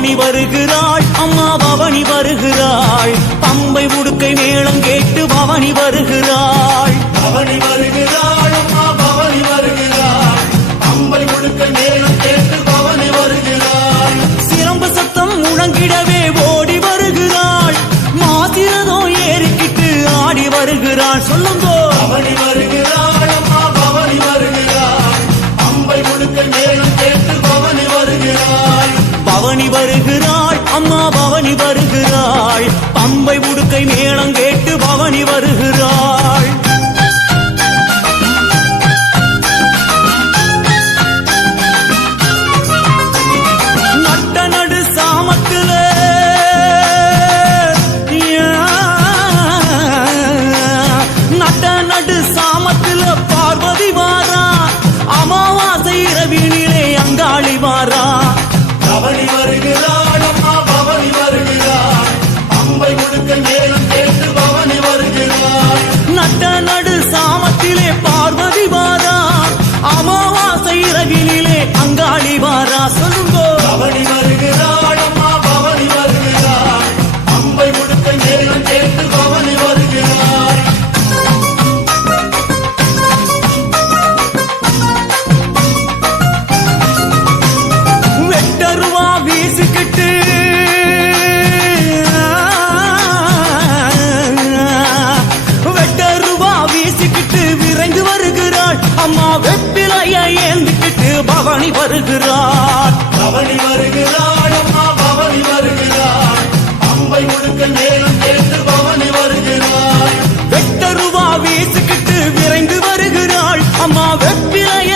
பவனி வருகிறாள் அம்மா பவனி வருகிறாள் பம்பை உடுக்கை மேளம் கேட்டு பவனி வருகிறாள் பவனி வருகிறாள் அம்மா பவனி வருகிறாள் பம்பை உடுக்கை மேளம் கேட்டு பவனி வருகிறாள் சிலம்பு சத்தம் முழங்கிடவே ஓடி வருகிறாள் மாசிரதோ ஏறிக்கிட்டு ஆடி வருகிறாள் சொல்லுங்கோ பவனி வருகிறாள் அம்மா பவனி வருகிறாள் பம்பை உடுக்கை மேளம் கேட்டு பவனி வருகிறாள் பவனி வருகிறாள் அம்மா பவனி வருகிறாள் பம்பை உடுக்கை மேளம் கேட்டு பவனி வருகிறாள் நட்ட நடு சாமத்துல நட்ட நடு சாமத்துல பார்வதி வாரா அமாவாசை இரவினிலே அங்காளி வாரா பவனி வருகிறாள் அம்மா பவனி வருகிறாள் பம்பை உடுக்கை மேளம் கேட்டு பவனி வருகிறாள் நட்ட நடு சாமத்திலே பார்வதி வாரா அமாவாசை இரவினிலே அங்காளி வாரா சொல்லுங்கோ பவனி வருகிறாள் அம்மா பவனி வருகிறாள் பம்பை உடுக்கை மேளம் கேட்டு பவனி வருகிறாள் வெட்டருவா வீசிக்கிட்டு வெட்டருவா வீசிக்கிட்டு விரைந்து வருகிறாள் அம்மா வெப்பிலைய ஏந்திக்கிட்டு பவனி வருகிறாள் பவனி வருகிறாள் அம்மா பவனி வருகிறாள் பம்பை உடுக்கை மேளம் கேட்டு பவனி வருகிறாள் வெட்டருவா வீசிக்கிட்டு விரைந்து வருகிறாள் அம்மா வெப்பிலைய